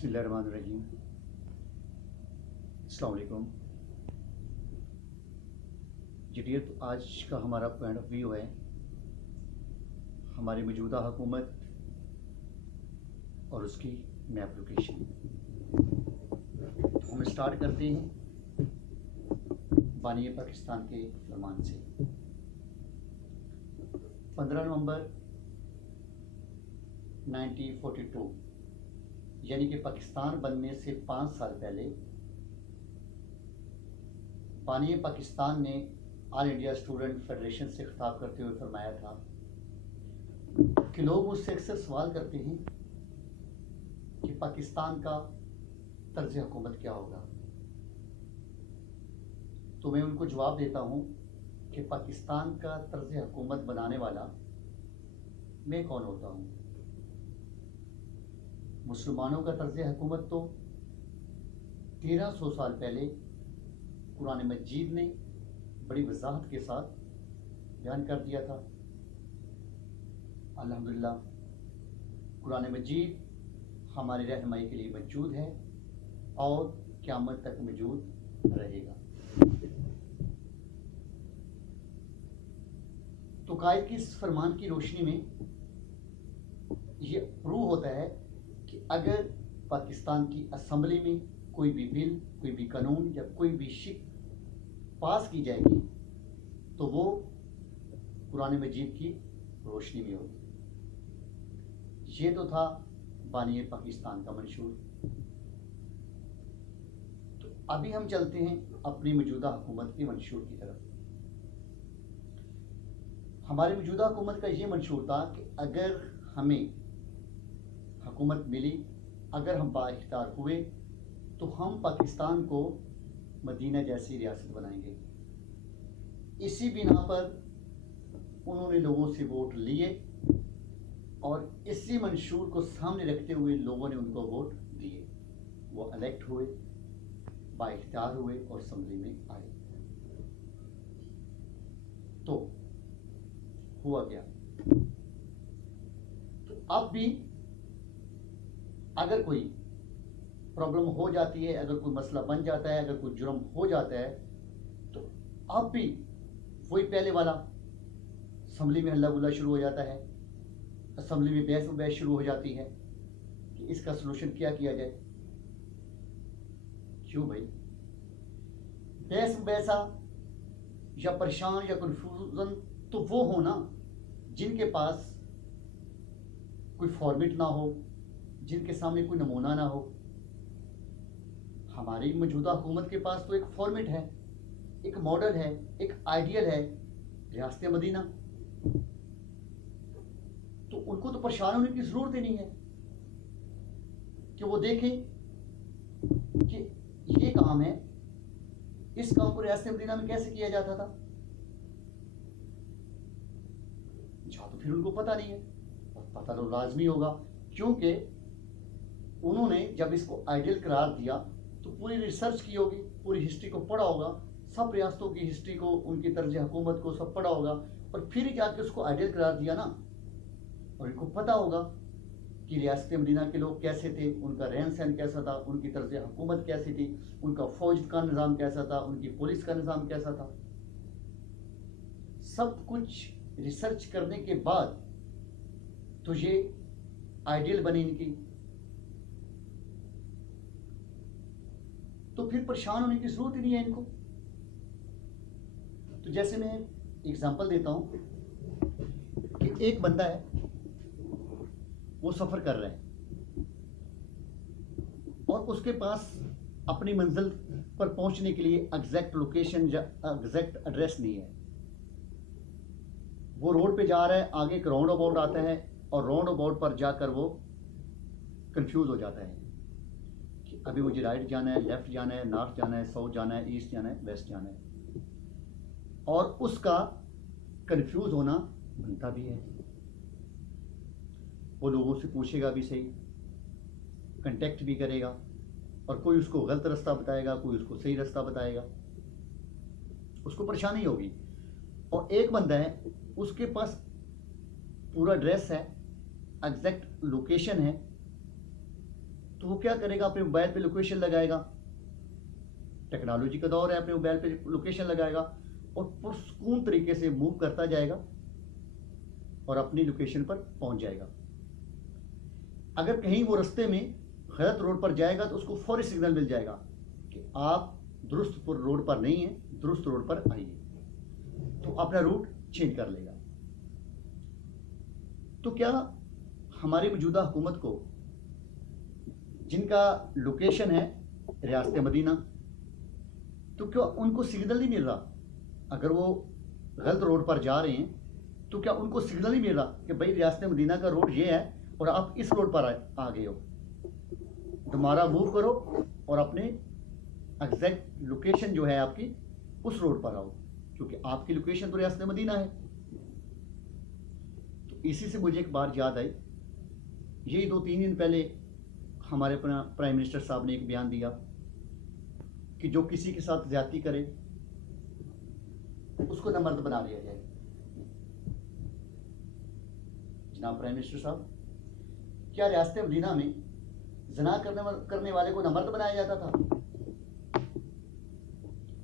बिस्मिल्लाहिर्रहमानिर्रहीम। अस्सलाम वालेकुम। जी तो आज का हमारा पॉइंट ऑफ व्यू है हमारी मौजूदा हुकूमत और उसकी मैप लोकेशन। तो हम स्टार्ट करते हैं बानी पाकिस्तान के फरमान से। 15 नवंबर 1942 यानी कि पाकिस्तान बनने से 5 साल पहले बानी पाकिस्तान ने ऑल इंडिया स्टूडेंट फेडरेशन से खिताब करते हुए फरमाया था कि लोग मुझसे अक्सर सवाल करते हैं कि पाकिस्तान का तर्ज हुकूमत क्या होगा। तो मैं उनको जवाब देता हूँ कि पाकिस्तान का तर्ज हुकूमत बनाने वाला मैं कौन होता हूँ। मुसलमानों का तर्ज हुकूमत तो 1300 साल पहले कुरान मजीद ने बड़ी वजाहत के साथ बयान कर दिया था। अल्हम्दुलिल्लाह कुरान मजीद हमारी रहनुमाई के लिए मौजूद है और क़यामत तक मौजूद रहेगा। तो कायद की इस फरमान की रोशनी में ये प्रूव होता है कि अगर पाकिस्तान की असम्बली में कोई भी बिल, कोई भी कानून या कोई भी शिक पास की जाएगी तो वो कुरान मजीद की रोशनी में होगी। ये तो था बानी पाकिस्तान का मंशूर। तो अभी हम चलते हैं अपनी मौजूदा हुकूमत के मंशूर की तरफ। हमारी मौजूदा हुकूमत का ये मंशूर था कि अगर हमें हुकूमत मिली, अगर हम बाइख्तियार हुए तो हम पाकिस्तान को मदीना जैसी रियासत बनाएंगे। इसी बिना पर उन्होंने लोगों से वोट लिए और इसी मंशूर को सामने रखते हुए लोगों ने उनको वोट दिए। वो इलेक्ट हुए, बाइख्तियार हुए और असम्बली में आए। तो हुआ क्या? तो अब भी अगर कोई प्रॉब्लम हो जाती है, अगर कोई मसला बन जाता है, अगर कोई जुर्म हो जाता है तो अब भी वही पहले वाला असम्बली में हल्ला गुल्ला शुरू हो जाता है, असम्बली में बहस शुरू हो जाती है कि इसका सलूशन क्या किया जाए। क्यों भाई? बहसा या परेशान या कन्फ्यूजन तो वो हो ना जिनके पास कोई फॉर्मेट ना हो, जिनके सामने कोई नमूना ना हो। हमारी मौजूदा हुकूमत के पास तो एक फॉर्मेट है, एक मॉडल है, एक आइडियल है, रियासत मदीना। तो उनको तो परेशान होने की जरूरत ही नहीं है कि वो देखें कि ये काम है, इस काम को रियासत मदीना में कैसे किया जाता था। तो फिर उनको पता नहीं है, पता तो लाजमी होगा, क्योंकि उन्होंने जब इसको आइडियल करार दिया तो पूरी रिसर्च की होगी, पूरी हिस्ट्री को पढ़ा होगा, सब रियासतों की हिस्ट्री को, उनकी तर्ज हुकूमत को सब पढ़ा होगा और फिर ही जाके उसको आइडियल करार दिया ना। और इनको पता होगा कि रियासत मदीना के लोग कैसे थे, उनका रहन सहन कैसा था, उनकी तर्ज हुकूमत कैसी थी, उनका फौज का निज़ाम कैसा था, उनकी पुलिस का निज़ाम कैसा था। सब कुछ रिसर्च करने के बाद तो ये आइडियल बनी इनकी। तो फिर परेशान होने की जरूरत ही नहीं है इनको। तो जैसे मैं एग्जांपल देता हूं कि एक बंदा है, वो सफर कर रहा है और उसके पास अपनी मंजिल पर पहुंचने के लिए एग्जैक्ट लोकेशन या एग्जैक्ट एड्रेस नहीं है। वो रोड पे जा रहा है, आगे एक राउंड अबाउट आता है और राउंड अबाउट पर जाकर वो कंफ्यूज हो जाता है कि अभी मुझे राइट जाना है, लेफ्ट जाना है, नॉर्थ जाना है, साउथ जाना है, ईस्ट जाना है, वेस्ट जाना है। और उसका कंफ्यूज होना बनता भी है। वो लोगों से पूछेगा भी सही, कांटेक्ट भी करेगा और कोई उसको गलत रास्ता बताएगा, कोई उसको सही रास्ता बताएगा, उसको परेशानी होगी। और एक बंदा है, उसके पास पूरा एड्रेस है, एग्जैक्ट लोकेशन है, तो वो क्या करेगा, अपने मोबाइल पे लोकेशन लगाएगा, टेक्नोलॉजी का दौर है, अपने मोबाइल पे लोकेशन लगाएगा और पुरसकून तरीके से मूव करता जाएगा और अपनी लोकेशन पर पहुंच जाएगा। अगर कहीं वो रास्ते में गलत रोड पर जाएगा तो उसको फौरी सिग्नल मिल जाएगा कि आप दुरुस्त रोड पर नहीं हैं, दुरुस्त रोड पर आइए, तो अपना रूट चेंज कर लेगा। तो क्या हमारी मौजूदा हुकूमत को, जिनका लोकेशन है रियासत मदीना, तो क्या उनको सिग्नल नहीं मिल रहा? अगर वो गलत रोड पर जा रहे हैं तो क्या उनको सिग्नल नहीं मिल रहा कि भाई रियासत मदीना का रोड ये है और आप इस रोड पर आ गए हो, दोबारा मूव करो और अपने एग्जैक्ट लोकेशन जो है आपकी उस रोड पर आओ, क्योंकि आपकी लोकेशन तो रियासत मदीना है। तो इसी से मुझे एक बात याद आई, यही 2-3 दिन पहले हमारे प्राइम मिनिस्टर साहब ने एक बयान दिया कि जो किसी के साथ ज्यादती करे उसको नमर्द बना दिया जाए। जनाब प्राइम मिनिस्टर साहब, क्या रियासत मदीना में ज़िना करने वाले को नमर्द बनाया जाता था?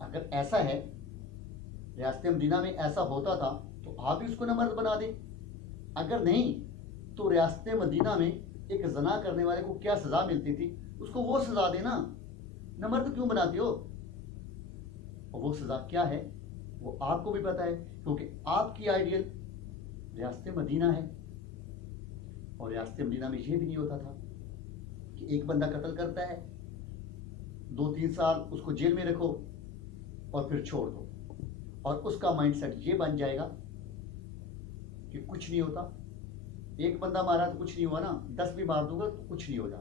अगर ऐसा है, रियासत मदीना में ऐसा होता था, तो आप भी उसको नमर्द बना दें। अगर नहीं तो रियासत मदीना में एक ज़िना करने वाले को क्या सज़ा मिलती थी, उसको वो सज़ा देना, नमर्द क्यों बनाते हो? और वो सज़ा क्या है वो आपको भी पता है, क्योंकि आपकी आइडियल रियासत मदीना है। और रियासत मदीना में ये भी नहीं होता था कि एक बंदा कत्ल करता है, 2-3 साल उसको जेल में रखो और फिर छोड़ दो, और उसका माइंडसेट ये बन जाएगा कि कुछ नहीं होता, एक बंदा मारा तो कुछ नहीं हुआ ना, 10 भी मार दूंगा तो कुछ नहीं होगा।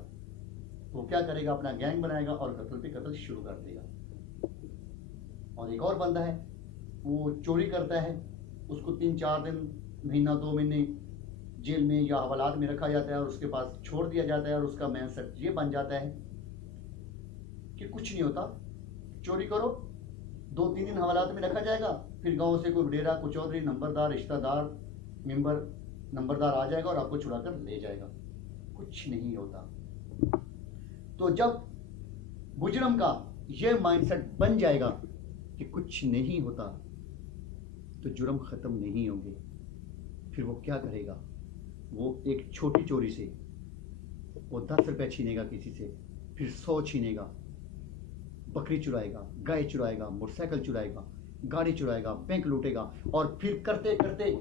तो क्या करेगा, अपना गैंग बनाएगा और कत्ल पे कत्ल शुरू कर देगा। और एक और बंदा है, वो चोरी करता है, उसको 3-4 दिन, महीना 2 महीने जेल में या हवालात में रखा जाता है और उसके पास छोड़ दिया जाता है, और उसका माइंडसेट ये बन जाता है कि कुछ नहीं होता, चोरी करो, 2-3 दिन हवालात में रखा जाएगा, फिर गांव से कोई वडेरा, कोई चौधरी, नंबरदार, रिश्तेदार, मेंबर, नंबरदार आ जाएगा और आपको छुड़ा कर ले जाएगा। कुछ नहीं होता। तो जब मुजरम का यह माइंडसेट बन जाएगा कि कुछ नहीं होता, तो जुर्म खत्म नहीं होंगे। फिर वो क्या करेगा, वो एक छोटी चोरी से वो 10 रुपए छीनेगा किसी से, फिर 100 छीनेगा, बकरी चुराएगा, गाय चुराएगा, मोटरसाइकिल चुराएगा, गाड़ी चुराएगा, बैंक लूटेगा, और फिर करते करते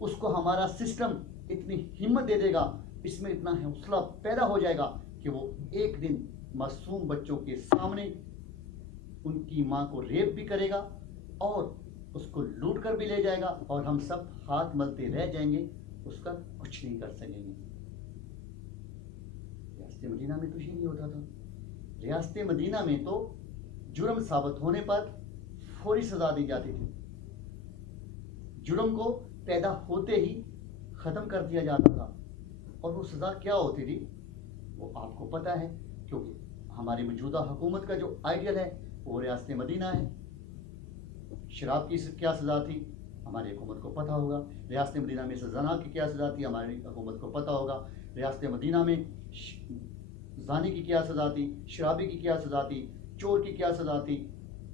उसको हमारा सिस्टम इतनी हिम्मत दे देगा, इसमें इतना हौसला पैदा हो जाएगा कि वो एक दिन मासूम बच्चों के सामने उनकी माँ को रेप भी करेगा और उसको लूट कर भी ले जाएगा, और हम सब हाथ मलते रह जाएंगे, उसका कुछ नहीं कर सकेंगे। रियासत मदीना में तो ये नहीं होता था। रियासत मदीना में तो जुर्म साबित होने पर फौरी सजा दी जाती थी, जुर्म को पैदा होते ही खत्म कर दिया जाता था। और वो सजा क्या होती थी वो आपको पता है, क्योंकि हमारी मौजूदा हुकूमत का जो आइडियल है वो रियासत मदीना है। शराब की क्या सज़ा थी हमारी हुकूमत को पता होगा, रियासत मदीना में ज़ना की क्या सज़ा थी हमारी हुकूमत को पता होगा, रियासत मदीना में ज़ानी की क्या सज़ा थी, शराबी की क्या सज़ा थी, चोर की क्या सज़ा थी,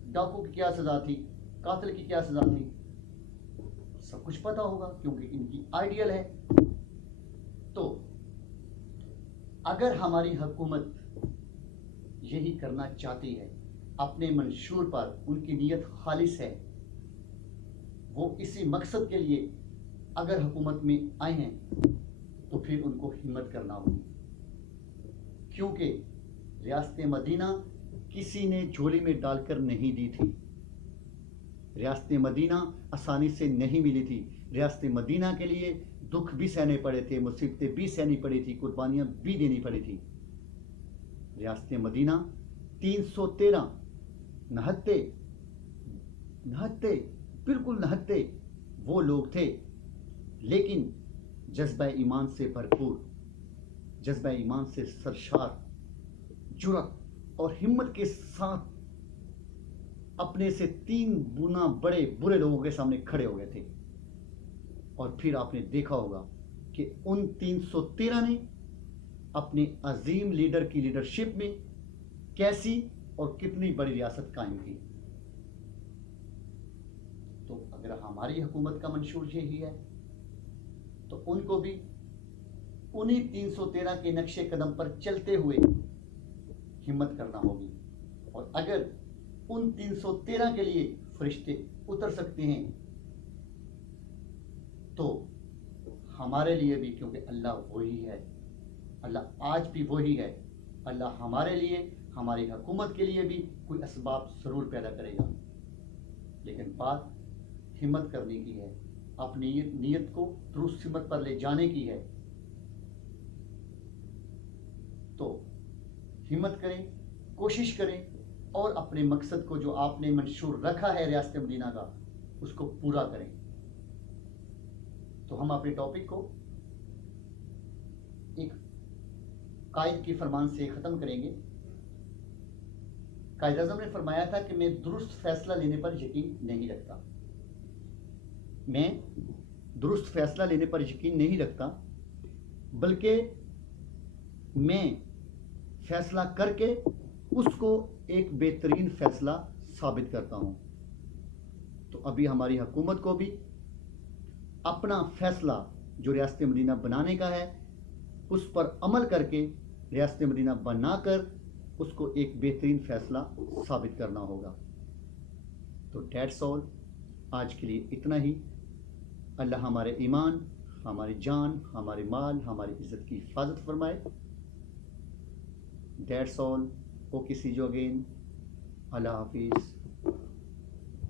डाकू की क्या सज़ा थी, कातिल की क्या सज़ा थी, सब कुछ पता होगा क्योंकि इनकी आइडियल है। तो अगर हमारी हुकूमत यही करना चाहती है, अपने मंशूर पर उनकी नीयत खालिस है, वो इसी मकसद के लिए अगर हुकूमत में आए हैं, तो फिर उनको हिम्मत करना होगी, क्योंकि रियासत मदीना किसी ने झोली में डालकर नहीं दी थी। रियासत मदीना आसानी से नहीं मिली थी। रियासत मदीना के लिए दुख भी सहने पड़े थे, मुसीबतें भी सहनी पड़ी थी, कुर्बानियाँ भी देनी पड़ी थी। रियासत मदीना 313 नहत्ते बिल्कुल नहत्ते वो लोग थे, लेकिन जज्बा ईमान से भरपूर, जज्बा ईमान से सरशार, जुर्रत और हिम्मत के साथ अपने से 3 गुना बड़े बुरे लोगों के सामने खड़े हो गए थे। और फिर आपने देखा होगा कि उन 313 ने اپنے عظیم لیڈر کی لیڈرشپ میں کیسی اور کتنی بڑی ریاست قائم کی. تو اگر ہماری حکومت کا منشور یہی ہے تو ان کو بھی انہی 313 کے نقش قدم پر چلتے ہوئے ہمت کرنا ہوگی. اور اگر ان 313 کے لیے فرشتے اتر سکتے ہیں تو ہمارے لیے بھی, کیونکہ اللہ وہی ہے, اللہ آج بھی وہی ہے, اللہ ہمارے لیے, ہماری حکومت کے لیے بھی کوئی اسباب ضرور پیدا کرے گا. لیکن بات ہمت کرنے کی ہے, اپنی نیت کو درست سمت پر لے جانے کی ہے. تو ہمت کریں, کوشش کریں اور اپنے مقصد کو جو آپ نے منشور رکھا ہے ریاست مدینہ کا, اس کو پورا کریں. تو ہم اپنے ٹاپک کو ایک قائد کی فرمان سے ختم کریں گے. قائد اعظم نے فرمایا تھا کہ میں درست فیصلہ لینے پر یقین نہیں رکھتا, میں درست فیصلہ لینے پر یقین نہیں رکھتا, بلکہ میں فیصلہ کر کے اس کو ایک بہترین فیصلہ ثابت کرتا ہوں. تو ابھی ہماری حکومت کو بھی اپنا فیصلہ جو ریاست مدینہ بنانے کا ہے اس پر عمل کر کے ریاست مدینہ بنا کر اس کو ایک بہترین فیصلہ ثابت کرنا ہوگا. تو دیٹس آل, آج کے لیے اتنا ہی. اللہ ہمارے ایمان, ہماری جان, ہمارے مال, ہماری عزت کی حفاظت فرمائے. That's all. Okay, see you again. اللہ حافظ.